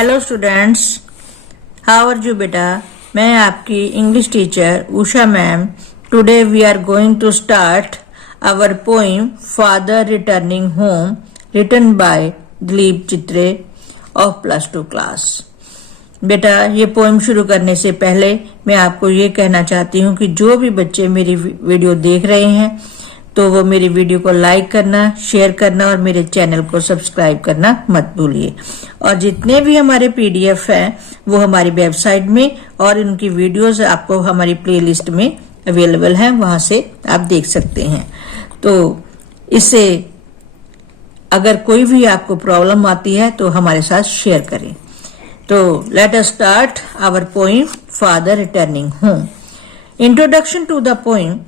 Hello students, how are you बेटा। मैं आपकी English teacher Usha ma'am. Today we are going to start our poem father returning home written by Dilip Chitre of +2 class. बेटा, ये poem शुरू करने से पहले मैं आपको ये कहना चाहती हूँ कि जो भी बच्चे मेरी वीडियो देख रहे हैं तो वो मेरी वीडियो को लाइक करना, शेयर करना और मेरे चैनल को सब्सक्राइब करना मत भूलिए। और जितने भी हमारे पीडीएफ हैं वो हमारी वेबसाइट में और उनकी वीडियोस आपको हमारी प्लेलिस्ट में अवेलेबल हैं, वहां से आप देख सकते हैं। तो इससे अगर कोई भी आपको प्रॉब्लम आती है तो हमारे साथ शेयर करें। तो let us start our poem father returning home. Introduction to the poem.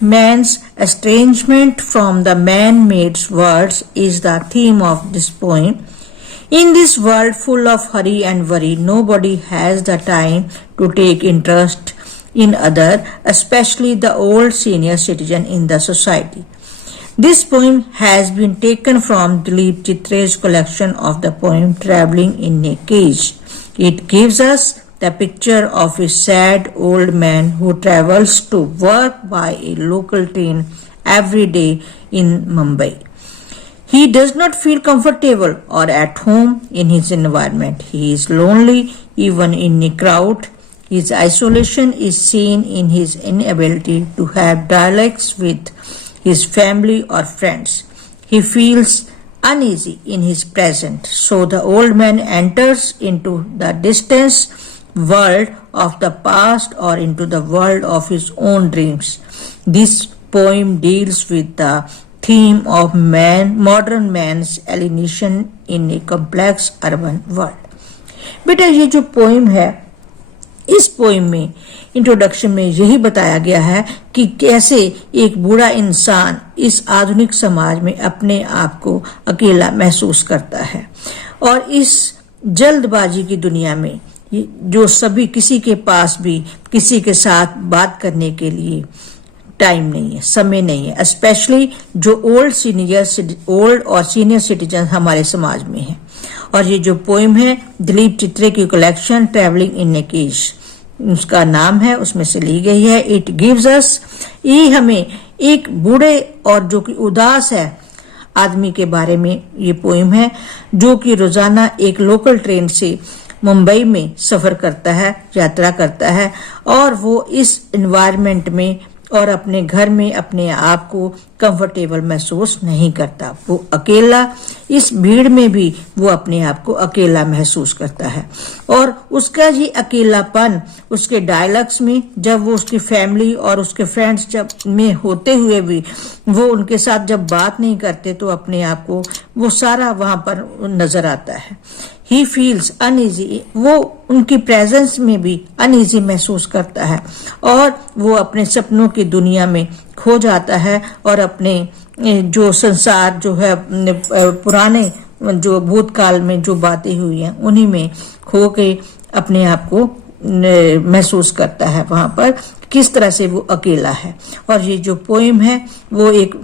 Man's estrangement from the man-made world is the theme of this poem. In this world full of hurry and worry, nobody has the time to take interest in other, especially the old senior citizen in the society. This poem has been taken from Dileep Chitre's collection of the poem Travelling in a Cage. It gives us the picture of a sad old man who travels to work by a local train every day in Mumbai. He does not feel comfortable or at home in his environment. He is lonely even in a crowd. His isolation is seen in his inability to have dialogues with his family or friends. He feels uneasy in his present, so the old man enters into the distance world of the past or into the world of his own dreams. This poem deals with the theme of modern man's alienation in a complex urban world. बेटा, ये जो poem है, इस poem में introduction में यही बताया गया है कि कैसे एक बूढ़ा इंसान इस आधुनिक समाज में अपने आप को अकेला महसूस करता है और इस जल्दबाजी की दुनिया में जो सभी किसी के पास भी किसी के साथ बात करने के लिए टाइम नहीं है, समय नहीं है, स्पेशली जो ओल्ड और सीनियर सिटीजन हमारे समाज में हैं। और ये जो पोइम है दिलीप चित्रे की collection travelling in a cage, उसका नाम है, उसमें से ली गई है। इट गिव्स अस, ये हमें एक बूढ़े और जो कि उदास है आदमी के बारे में ये पोइम है, जो कि रोजाना एक लोकल ट्रेन से मुंबई में सफर करता है, यात्रा करता है और वो इस एनवायरनमेंट में और अपने घर में अपने आप को कंफर्टेबल महसूस नहीं करता। वो अकेला, इस भीड़ में भी वो अपने आप को अकेला महसूस करता है और उसका ही अकेलापन उसके डायलॉग्स में, जब वो उसकी फैमिली और उसके फ्रेंड्स जब में होते हुए भी वो उनके साथ जब बात नहीं करते तो अपने आप को वो सारा वहां पर नजर आता है। He feels uneasy, वो उनकी प्रेजेंस में भी अनईजी महसूस करता है और वो अपने सपनों की दुनिया में खो जाता है और अपने जो संसार जो है पुराने जो भूतकाल में जो बातें हुई हैं उन्हीं में खो के अपने आप को महसूस करता है वहां पर किस तरह से वो अकेला है। और ये जो पोइम है वो एक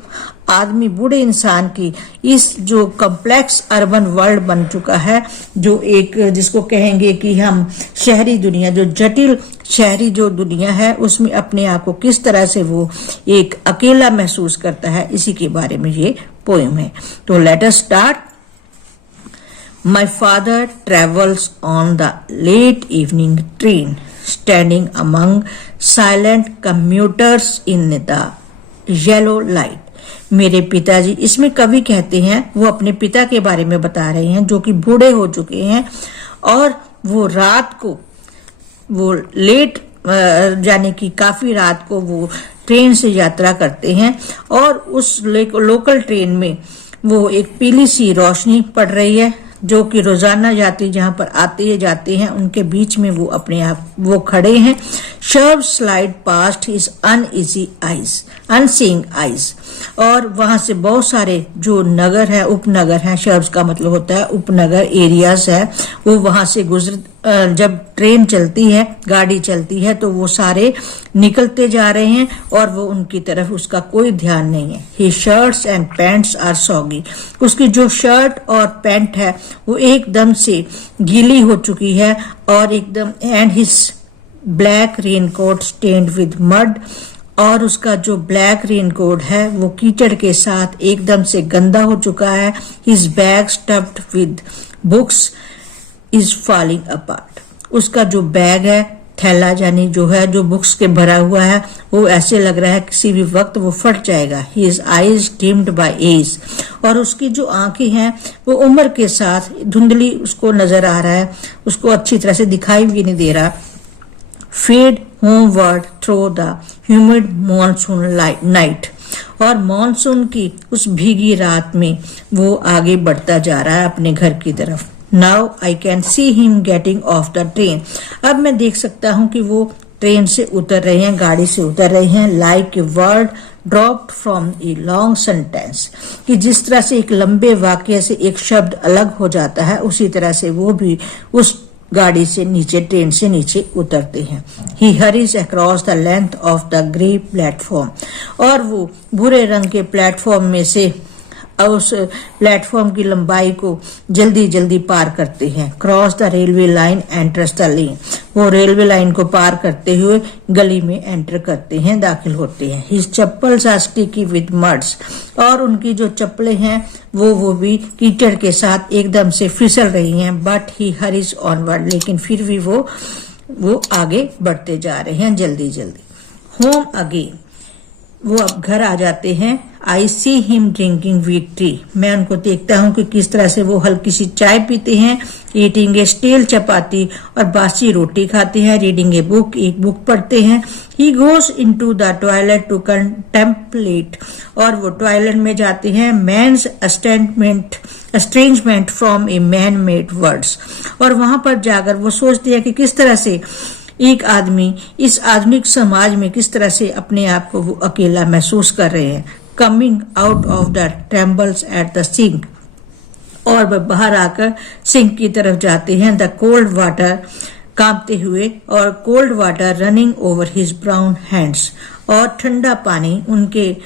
आदमी, बूढ़े इंसान की इस जो कॉम्प्लेक्स अर्बन वर्ल्ड बन चुका है, जो एक जिसको कहेंगे कि हम शहरी दुनिया, जो जटिल शहरी जो दुनिया है उसमें अपने आप को किस तरह से वो एक अकेला महसूस करता है, इसी के बारे में ये पोइम है। तो let us start. My father travels on the late evening train, standing among silent commuters in the yellow light. मेरे पिताजी, इसमें कवि कहते हैं, वो अपने पिता के बारे में बता रहे हैं जो कि बूढ़े हो चुके हैं और वो रात को, वो लेट यानी कि काफी रात को वो ट्रेन से यात्रा करते हैं और उस लोकल ट्रेन में वो एक पीली सी रोशनी पड़ रही है जो कि रोजाना यात्री जहां पर आते जाते हैं उनके बीच में वो अपने आप वो खड़े हैं। शर्व slide past his uneasy eyes, unseeing eyes. और वहां से बहुत सारे जो नगर है, उपनगर है, शहर का मतलब होता है उपनगर, एरियाज है, वो वहां से जब ट्रेन चलती है, गाड़ी चलती है, तो वो सारे निकलते जा रहे हैं और वो उनकी तरफ उसका कोई ध्यान नहीं है। His shirts and pants are soggy. उसकी जो शर्ट और पैंट है वो एकदम से गीली हो चुकी है और एकदम, and his black raincoat stained with mud, और उसका जो ब्लैक रेनकोट है वो कीचड़ के साथ एकदम से गंदा हो चुका है। His bag stuffed with books is falling apart. उसका जो बैग है, थैला यानी जो है, जो बुक्स के भरा हुआ है, वो ऐसे लग रहा है किसी भी वक्त वो फट जाएगा। His eyes dimmed by age, और उसकी जो आंखें हैं वो उम्र के साथ धुंधली उसको नजर आ रहा है, उसको अच्छी तरह से दिखाई भी नहीं दे रहा। Fade homeward through the humid monsoon night, और मॉनसून की उस भीगी रात में वो आगे बढ़ता जा रहा है अपने घर की तरफ। Now I can see him getting off the train. अब मैं देख सकता हूँ कि वो ट्रेन से उतर रहे हैं, गाड़ी से उतर रहे हैं। Like a word dropped from a long sentence, कि जिस तरह से एक लंबे वाक्य से एक शब्द अलग हो जाता है, उसी तरह से वो भी उस गाड़ी से नीचे, ट्रेन से नीचे उतरते हैं। He hurries across the length of the grey platform, और वो भूरे रंग के प्लेटफॉर्म में से उस प्लेटफॉर्म की लंबाई को जल्दी जल्दी पार करते हैं। Cross the railway line, enters the lane, वो रेलवे लाइन को पार करते हुए गली में एंटर करते हैं, दाखिल होते हैं। His chappals are sticky with muds, और उनकी जो चप्पलें हैं वो भी कीचड़ के साथ एकदम से फिसल रही हैं। बट ही हरीज ऑनवर्ड, लेकिन फिर भी वो आगे बढ़ते जा रहे हैं जल्दी जल्दी। होम अगेन, वो अब घर आ जाते हैं। I see him drinking weak tea, मैं उनको देखता हूँ कि किस तरह से वो हल्की सी चाय पीते हैं। ईटिंग ए स्टेल चपाती, और बासी रोटी खाते हैं। रीडिंग ए बुक, एक बुक पढ़ते हैं। He goes into the toilet to contemplate, और वो टॉयलेट में जाते हैं। Man's estrangement from a man made words, और वहां पर जाकर वो सोचते हैं कि किस तरह से एक आदमी इस आधुनिक समाज में किस तरह से अपने आप को वो अकेला महसूस कर रहे हैं। Coming out of the trembles at the sink, और वह बाहर आकर सिंक की तरफ जाते हैं। द कोल्ड वाटर, कांपते हुए, और cold water running over his brown hands, और ठंडा पानी उनके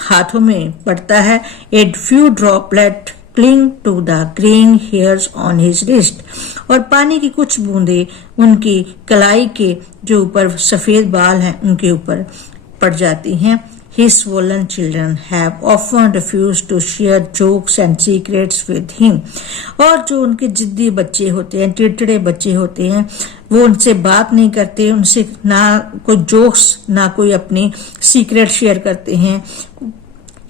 हाथों में पड़ता है। A few droplet cling to the green hairs on his wrist, और पानी की कुछ बूंदे उनकी कलाई के जो ऊपर सफेद बाल हैं उनके ऊपर पड़ जाती हैं। His swollen children have often refused to share jokes and secrets with him, और जो उनके जिद्दी बच्चे होते हैं, चिड़चिड़े बच्चे होते हैं, वो उनसे बात नहीं करते, उनसे ना कोई जोक्स ना कोई अपनी सीक्रेट शेयर करते हैं।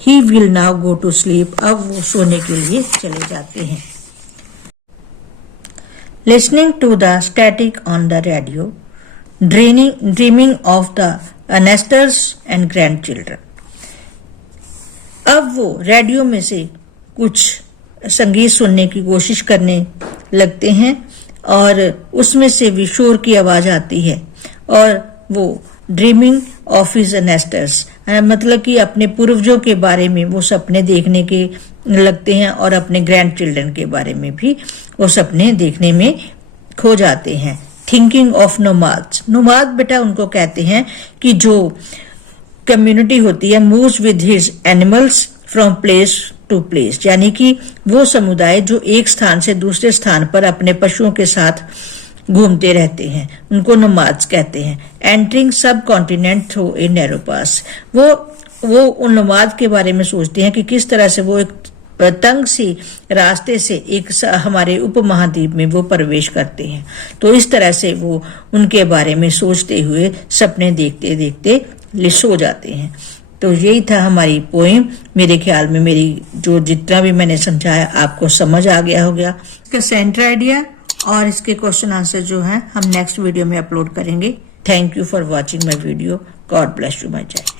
He will now go to sleep, अब वो सोने के लिए चले जाते हैं। Listening to the static on the radio, dreaming of the nesters and grandchildren, अब वो रेडियो में से कुछ संगीत सुनने की कोशिश करने लगते हैं, और उसमें से भी शोर की आवाज आती है, और वो ड्रीमिंग ऑफ हिज नेस्टर्स, मतलब कि अपने पूर्वजों के बारे में वो सपने देखने के लगते हैं, और अपने ग्रैंड चिल्ड्रन के बारे में भी वो सपने देखने में खो जाते हैं। थिंकिंग ऑफ नोमाड्स, नोमाद बेटा उनको कहते हैं कि जो कम्युनिटी होती है, moves with his animals from place to place, यानी कि वो समुदाय जो एक स्थान से दूसरे स्थान पर अपने पशुओं के साथ घूमते रहते हैं, उनको नोमाड्स कहते हैं। एंटरिंग सब कॉन्टिनेंट थ्रू ए नैरो पास, वो उन नोमाद के बारे में सोचते हैं कि किस तरह से वो एक तंग सी रास्ते से एक हमारे उपमहाद्वीप में वो प्रवेश करते हैं। तो इस तरह से वो उनके बारे में सोचते हुए सपने देखते देखते सो जाते हैं। तो यही था हमारी पोएम। मेरे ख्याल में मेरी जो जितना भी मैंने समझाया आपको समझ आ गया होगा। इसका सेंटर आइडिया और इसके क्वेश्चन आंसर जो है हम नेक्स्ट वीडियो में अपलोड करेंगे। Thank you for watching my video. God bless you my child.